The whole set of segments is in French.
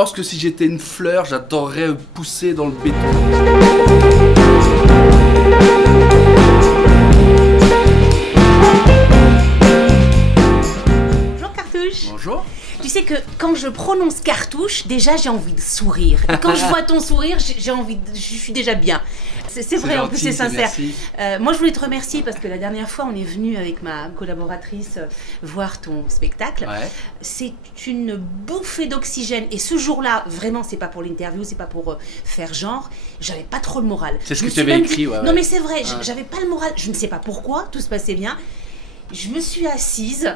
pense que si j'étais une fleur, j'adorerais pousser dans le béton. Bonjour Cartouche. Bonjour. Tu sais que quand je prononce Cartouche, déjà j'ai envie de sourire. Et quand je vois ton sourire, je suis déjà bien. C'est vrai, en plus c'est sincère. Moi je voulais te remercier parce que la dernière fois on est venu avec ma collaboratrice voir ton spectacle. Ouais. C'est une bouffée d'oxygène et ce jour-là, vraiment c'est pas pour l'interview, c'est pas pour faire genre, j'avais pas trop le moral. C'est ce que tu avais écrit, ouais. Non mais c'est vrai, j'avais pas le moral, je ne sais pas pourquoi, tout se passait bien. Je me suis assise,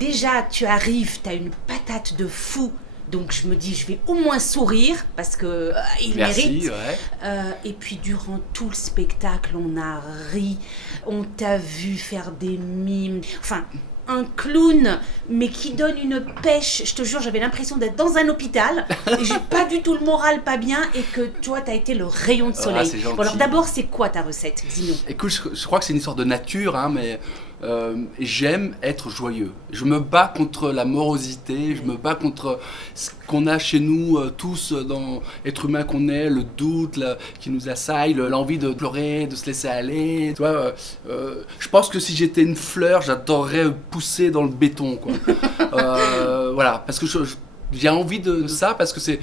déjà tu arrives, tu as une patate de fou. Donc je me dis, je vais au moins sourire parce que il mérite. Ouais. Et puis durant tout le spectacle, on a ri, on t'a vu faire des mimes. Enfin, un clown, mais qui donne une pêche. Je te jure, j'avais l'impression d'être dans un hôpital. Et j'ai pas du tout le moral pas bien et que toi, t'as été le rayon de soleil. C'est gentil. Bon, alors d'abord, c'est quoi ta recette? Dis-nous. Écoute, je crois que c'est une histoire de nature, hein, mais j'aime être joyeux. Je me bats contre la morosité, je me bats contre ce qu'on a chez nous tous dans être humain qu'on est, le doute qui nous assaille, l'envie de pleurer, de se laisser aller. Tu vois, je pense que si j'étais une fleur, j'adorerais pousser dans le béton, quoi. Voilà, parce que j'ai envie de ça, parce que c'est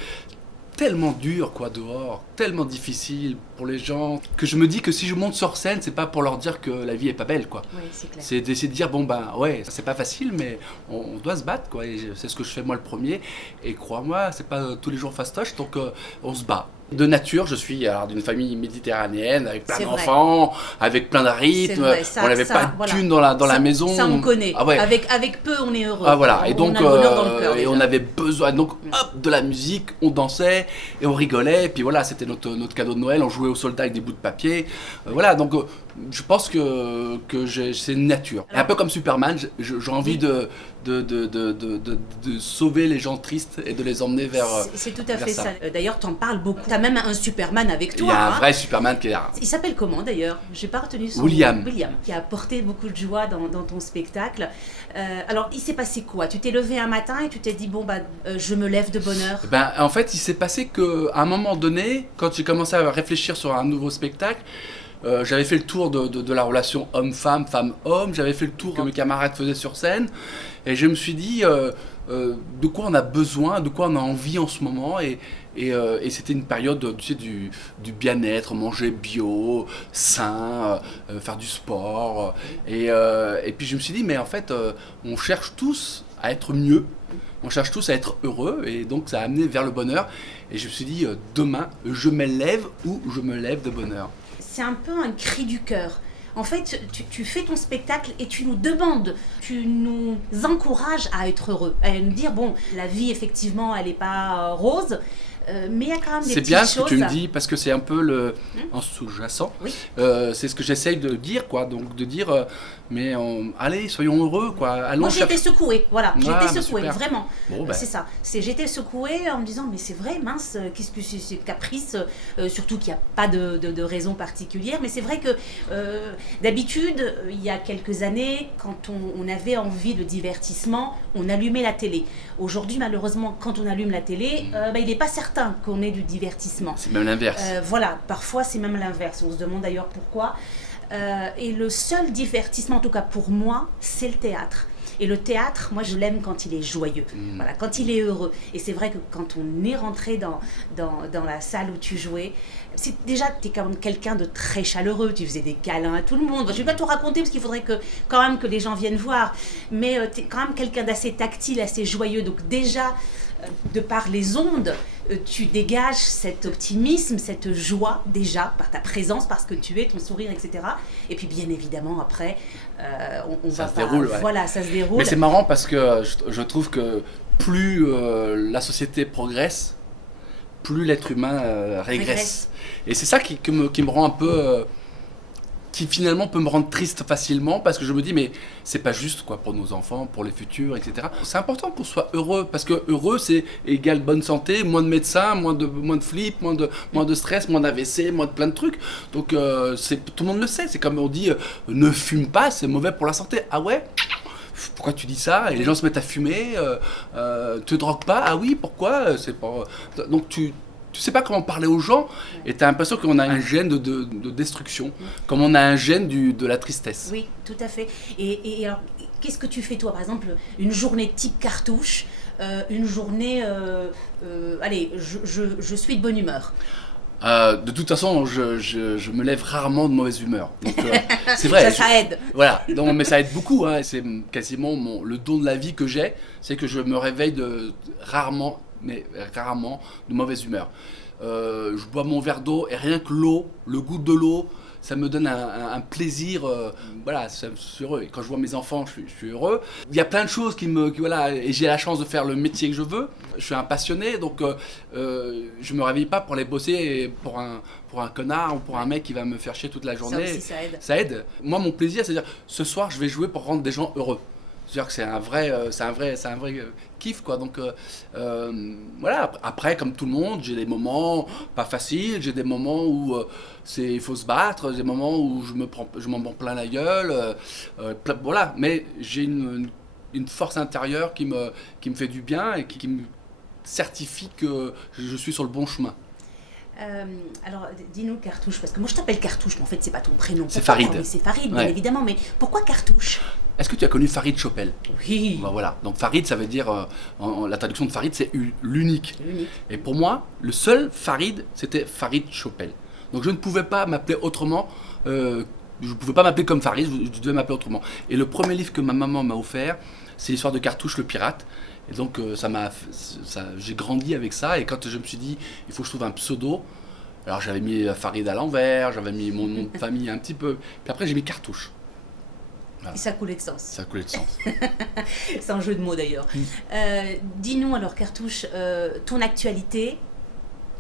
tellement dur, quoi, dehors, tellement difficile pour les gens, que je me dis que si je monte sur scène, c'est pas pour leur dire que la vie est pas belle, quoi. Oui, c'est clair. C'est d'essayer de dire, bon ben ouais, c'est pas facile, mais on doit se battre, quoi, et c'est ce que je fais moi le premier, et crois-moi, c'est pas tous les jours fastoche, donc on se bat. De nature, je suis alors d'une famille méditerranéenne, avec plein d'enfants, avec plein de rythmes, on n'avait pas de thunes dans la maison. Ça on connaît, ah ouais. avec peu on est heureux. Ah voilà, et donc on avait besoin, donc hop, de la musique, on dansait, et on rigolait, et puis voilà, c'était notre cadeau de Noël, on jouait aux soldats avec des bouts de papier, voilà, donc je pense que c'est une nature. Et un peu comme Superman, j'ai envie de sauver les gens tristes et de les emmener vers c'est tout à fait ça. D'ailleurs, t'en parles beaucoup. T'as même un Superman avec toi. Il y a un vrai Superman qui est là. Il s'appelle comment d'ailleurs? J'ai pas retenu son William. nom. William, qui a apporté beaucoup de joie dans ton spectacle. Alors, il s'est passé quoi? Tu t'es levé un matin et tu t'es dit, bon, je me lève de bonne heure. Ben, en fait, il s'est passé qu'à un moment donné, quand j'ai commencé à réfléchir sur un nouveau spectacle, j'avais fait le tour de la relation homme-femme, femme-homme, j'avais fait le tour que mes camarades faisaient sur scène, et je me suis dit de quoi on a besoin, de quoi on a envie en ce moment, et c'était une période, tu sais, du bien-être, manger bio, sain, faire du sport, et puis je me suis dit, mais en fait, on cherche tous à être mieux, on cherche tous à être heureux, et donc ça a amené vers le bonheur, et je me suis dit, demain, je me lève ou je me lève de bonheur. C'est un peu un cri du cœur. En fait, tu fais ton spectacle et tu nous demandes, tu nous encourages à être heureux, à nous dire, bon, la vie, effectivement, elle n'est pas rose, mais il y a quand même des petites choses. C'est bien ce que tu me dis, parce que c'est un peu en sous-jacent. Oui. C'est ce que j'essaye de dire, quoi. Donc, de dire, allez, soyons heureux, quoi. Allons. Moi, j'étais secouée, voilà. J'étais secouée, super. vraiment. Bon, C'est ça. J'étais secouée en me disant, mais c'est vrai, mince, qu'est-ce que c'est ce caprice, surtout qu'il n'y a pas de raison particulière. Mais c'est vrai que d'habitude, il y a quelques années, quand on avait envie de divertissement, on allumait la télé. Aujourd'hui, malheureusement, quand on allume la télé, il n'est pas certain qu'on ait du divertissement. C'est même l'inverse. Voilà, parfois c'est même l'inverse. On se demande d'ailleurs pourquoi. Et le seul divertissement, en tout cas pour moi, c'est le théâtre. Et le théâtre, moi je l'aime quand il est joyeux, voilà, quand il est heureux. Et c'est vrai que quand on est rentré dans la salle où tu jouais, déjà tu es quand même quelqu'un de très chaleureux, tu faisais des câlins à tout le monde. Je ne vais pas tout raconter parce qu'il faudrait quand même que les gens viennent voir, mais tu es quand même quelqu'un d'assez tactile, assez joyeux. Donc déjà, de par les ondes, tu dégages cet optimisme, cette joie déjà par ta présence, parce que tu es, ton sourire, etc. Et puis bien évidemment après, on ça va se pas, déroule, ouais. voilà, ça se déroule. Mais c'est marrant parce que je trouve que plus la société progresse, plus l'être humain régresse. Et c'est ça qui me rend un peu qui finalement peut me rendre triste facilement, parce que je me dis mais c'est pas juste, quoi, pour nos enfants, pour les futurs, etc. C'est important qu'on soit heureux, parce que heureux c'est égal bonne santé, moins de médecins, moins de flip, moins de stress, moins d'AVC, moins de plein de trucs. Donc tout le monde le sait. C'est comme on dit ne fume pas, c'est mauvais pour la santé. Ah ouais? pourquoi tu dis ça? Et les gens se mettent à fumer, te drogues pas? Ah oui, pourquoi? C'est pas... Donc tu sais pas comment parler aux gens et tu as l'impression qu'on a un gène de destruction, comme on a un gène de la tristesse. Oui, tout à fait. Et alors, qu'est-ce que tu fais toi, par exemple, une journée type Cartouche, une journée, allez, je suis de bonne humeur. De toute façon, je me lève rarement de mauvaise humeur. Donc, c'est vrai. Ça aide. Voilà, donc, mais ça aide beaucoup. Hein, c'est quasiment le don de la vie que j'ai, c'est que je me réveille rarement de mauvaise humeur. Je bois mon verre d'eau et rien que l'eau, le goût de l'eau, ça me donne un plaisir. Voilà, je suis heureux. Et quand je vois mes enfants, je suis heureux. Il y a plein de choses voilà, et j'ai la chance de faire le métier que je veux. Je suis un passionné, donc je me réveille pas pour aller bosser pour un connard ou pour un mec qui va me faire chier toute la journée. Ça aussi, ça aide. Ça aide. Moi, mon plaisir, c'est de dire, ce soir, je vais jouer pour rendre des gens heureux. C'est-à-dire que c'est un vrai kiff, quoi. Donc voilà. Après, comme tout le monde, j'ai des moments pas faciles, j'ai des moments où il faut se battre, des moments où je m'en prends plein la gueule. Voilà. Mais j'ai une force intérieure qui me fait du bien et qui me certifie que je suis sur le bon chemin. Alors, dis-nous Cartouche, parce que moi je t'appelle Cartouche, mais en fait c'est pas ton prénom. C'est Farid. Oui, c'est Farid, bien Ouais. évidemment, mais pourquoi Cartouche? Est-ce que tu as connu Farid Chopel? Oui. Ben voilà. Donc Farid, ça veut dire, la traduction de Farid, c'est l'unique. L'unique. Et pour moi, le seul Farid, c'était Farid Chopel. Donc je ne pouvais pas m'appeler autrement. Je ne pouvais pas m'appeler comme Farid, je devais m'appeler autrement. Et le premier livre que ma maman m'a offert, c'est l'histoire de Cartouche le pirate. Et donc j'ai grandi avec ça. Et quand je me suis dit, il faut que je trouve un pseudo, alors j'avais mis Farid à l'envers, j'avais mis mon nom de famille un petit peu. Puis après, j'ai mis Cartouche. Voilà. Et ça coulait de sens. Ça a coulé de sens. C'est un jeu de mots d'ailleurs. Dis-nous alors Cartouche, ton actualité,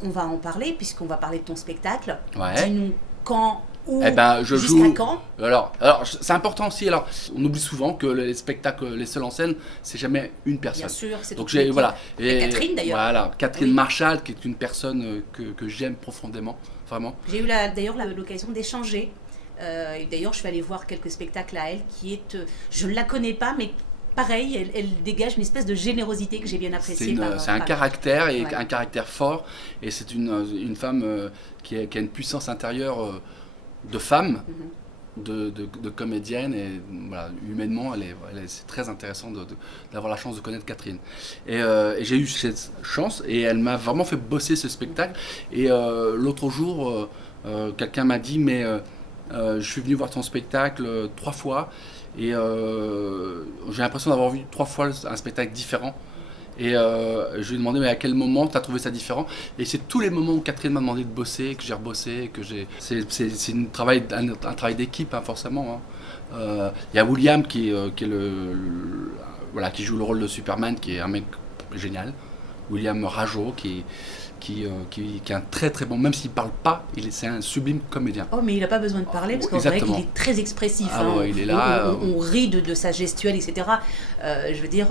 on va en parler puisqu'on va parler de ton spectacle. Ouais. Dis-nous quand, où, Eh ben, je jusqu'à joue. quand. Alors, c'est important aussi. Alors, on oublie souvent que les spectacles, les seuls en scène, c'est jamais une personne. Bien sûr, c'est Donc toute l'équipe. voilà. Et Catherine, d'ailleurs. Voilà, Catherine Oui. Marchal, qui est une personne que j'aime profondément, vraiment. J'ai eu d'ailleurs l'occasion d'échanger. Et d'ailleurs, je suis allée voir quelques spectacles à elle qui est. Je ne la connais pas, mais pareil, elle dégage une espèce de générosité que j'ai bien appréciée. C'est un caractère et Ouais. un caractère fort. Et c'est une femme qui a une puissance intérieure de femme. De comédienne et voilà, humainement c'est très intéressant d'avoir la chance de connaître Catherine et j'ai eu cette chance et elle m'a vraiment fait bosser ce spectacle et l'autre jour quelqu'un m'a dit mais je suis venu voir ton spectacle 3 fois et j'ai l'impression d'avoir vu 3 fois un spectacle différent. Et je lui ai demandé mais à quel moment tu as trouvé ça différent. Et c'est tous les moments où Catherine m'a demandé de bosser, que j'ai rebossé, c'est un travail d'équipe hein, forcément. Hein. Y a William qui joue le rôle de Superman, qui est un mec génial. William Rajo qui est un très très bon, même s'il parle pas, c'est un sublime comédien. Oh, mais il n'a pas besoin de parler parce qu'on dirait qu'il est très expressif. Ah ouais, il est là. On rit de sa gestuelle, etc. Je veux dire,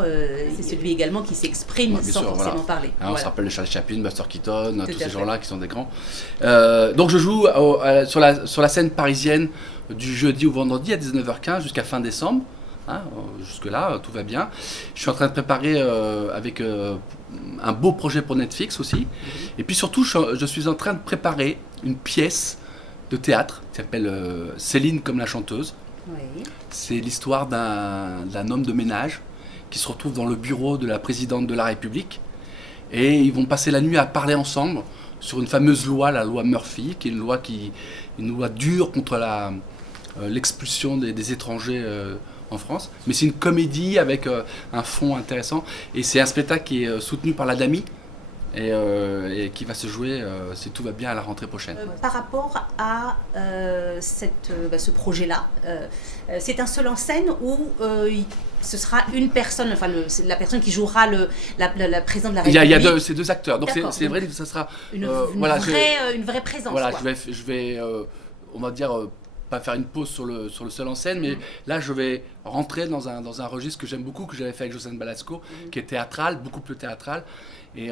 c'est celui également qui s'exprime sans sûr, forcément voilà. parler. Hein, on Voilà. se rappelle de Charlie Chaplin, Buster Keaton, Tout tous à ces fait. gens-là qui sont des grands. Donc je joue sur la scène parisienne du jeudi au vendredi à 19h15 jusqu'à fin décembre. Hein, jusque-là, tout va bien. Je suis en train de préparer avec un beau projet pour Netflix aussi. Et puis surtout, je suis en train de préparer une pièce de théâtre qui s'appelle Céline comme la chanteuse. Oui. C'est l'histoire d'un homme de ménage qui se retrouve dans le bureau de la présidente de la République. Et ils vont passer la nuit à parler ensemble sur une fameuse loi, la loi Murphy, qui est une loi dure contre l'expulsion des étrangers en France. Mais c'est une comédie avec un fond intéressant. Et c'est un spectacle qui est soutenu par l'ADAMI et qui va se jouer, si tout va bien, à la rentrée prochaine. Par rapport à ce projet-là, c'est un seul en scène où ce sera une personne, enfin la personne qui jouera la présidente de la Il République. y a ces deux acteurs, donc D'accord. c'est vrai que ça sera... Une voilà, vraie présence. Voilà, quoi. je vais on va dire, pas faire une pause sur le seul en scène, mais là je vais rentrer dans un registre que j'aime beaucoup, que j'avais fait avec Josène Balasco, qui est théâtral, beaucoup plus théâtral, et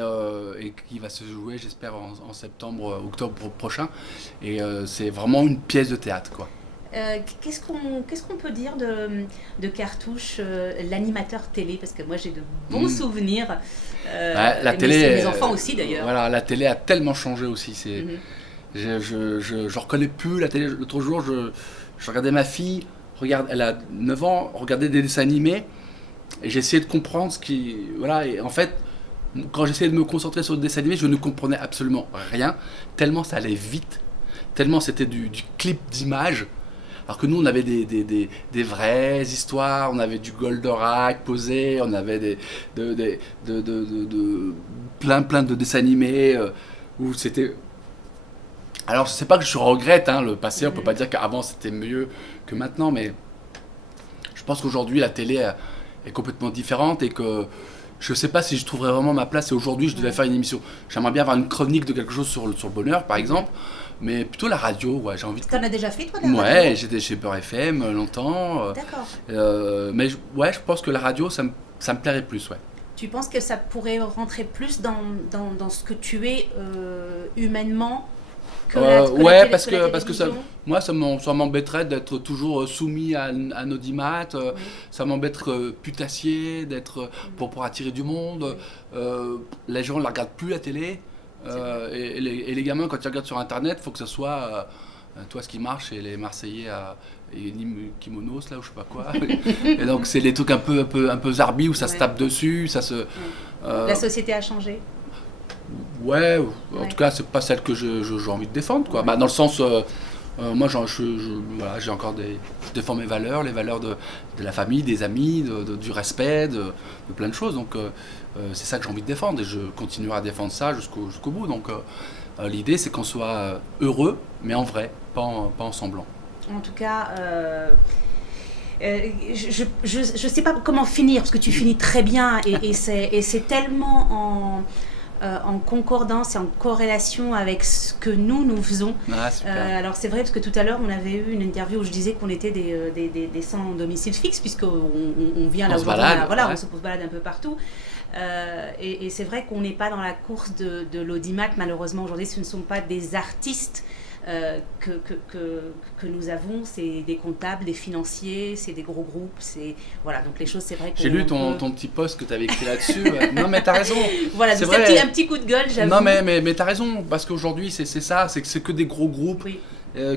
qui va se jouer, j'espère, en septembre, octobre prochain. Et c'est vraiment une pièce de théâtre, quoi. Qu'est-ce qu'on peut dire de Cartouche, l'animateur télé? Parce que moi j'ai de bons souvenirs. La télé, mes enfants aussi d'ailleurs. Voilà, la télé a tellement changé aussi. Je reconnais plus la télé. L'autre jour, je regardais ma fille, elle a 9 ans, regarder des dessins animés, et j'essayais de comprendre ce qui... Voilà, et en fait, quand j'essayais de me concentrer sur le dessin animé, je ne comprenais absolument rien, tellement ça allait vite, tellement c'était du clip d'images. Alors que nous, on avait des vraies histoires, on avait du Goldorak posé, on avait plein de dessins animés où c'était... Alors, c'est pas que je regrette le passé, on peut pas dire qu'avant c'était mieux que maintenant, mais je pense qu'aujourd'hui la télé est complètement différente et que je sais pas si je trouverais vraiment ma place. Et aujourd'hui, je devais faire une émission. J'aimerais bien avoir une chronique de quelque chose sur le bonheur, par exemple. Mais plutôt la radio, ouais, j'ai envie de... T'en as déjà fait, toi, de la radio? Ouais, j'étais chez Beurre FM longtemps. D'accord. Mais je pense que la radio, ça me plairait plus, ouais. Tu penses que ça pourrait rentrer plus dans ce que tu es humainement que ouais, parce que ça, moi, ça m'embêterait d'être toujours soumis à un audimat. Ça m'embêterait putassier, d'être pour attirer du monde. Les gens ne la regardent plus, la télé. Et les gamins, quand ils regardent sur Internet, il faut que ce soit, toi, ce qui marche, c'est les Marseillais et kimonos, là, ou je sais pas quoi. Et donc, c'est les trucs un peu zarbi, où ça se tape dessus, ça se... La société a changé. Ouais, en tout cas, c'est pas celle que j'ai envie de défendre, quoi. Bah, dans le sens... moi, voilà, j'ai encore je défends mes valeurs, les valeurs de la famille, des amis, du respect, de plein de choses. Donc, c'est ça que j'ai envie de défendre et je continuerai à défendre ça jusqu'au bout. Donc, l'idée, c'est qu'on soit heureux, mais en vrai, pas en semblant. En tout cas, je sais pas comment finir parce que tu finis très bien et c'est tellement en concordance et en corrélation avec ce que nous faisons. Alors c'est vrai parce que tout à l'heure on avait eu une interview où je disais qu'on était des sans domicile fixe puisqu'on vient là où on se balade un peu partout. Et c'est vrai qu'on n'est pas dans la course de l'audimat. Malheureusement aujourd'hui ce ne sont pas des artistes que nous avons, c'est des comptables, des financiers, c'est des gros groupes, voilà, donc les choses, c'est vrai que... J'ai lu ton petit post que tu avais écrit là-dessus. Non mais t'as raison. Voilà, c'est un petit coup de gueule, j'avoue. Non mais t'as raison, parce qu'aujourd'hui c'est ça, c'est que c'est que des gros groupes. Oui.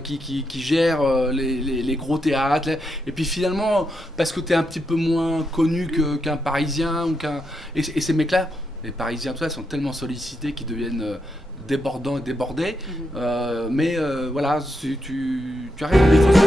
Qui gèrent les gros théâtres, et puis finalement parce que tu es un petit peu moins connu qu'un Parisien et ces mecs-là, les Parisiens tout ça, sont tellement sollicités qu'ils deviennent débordants et débordés. Mais voilà, tu arrives, il faut ça.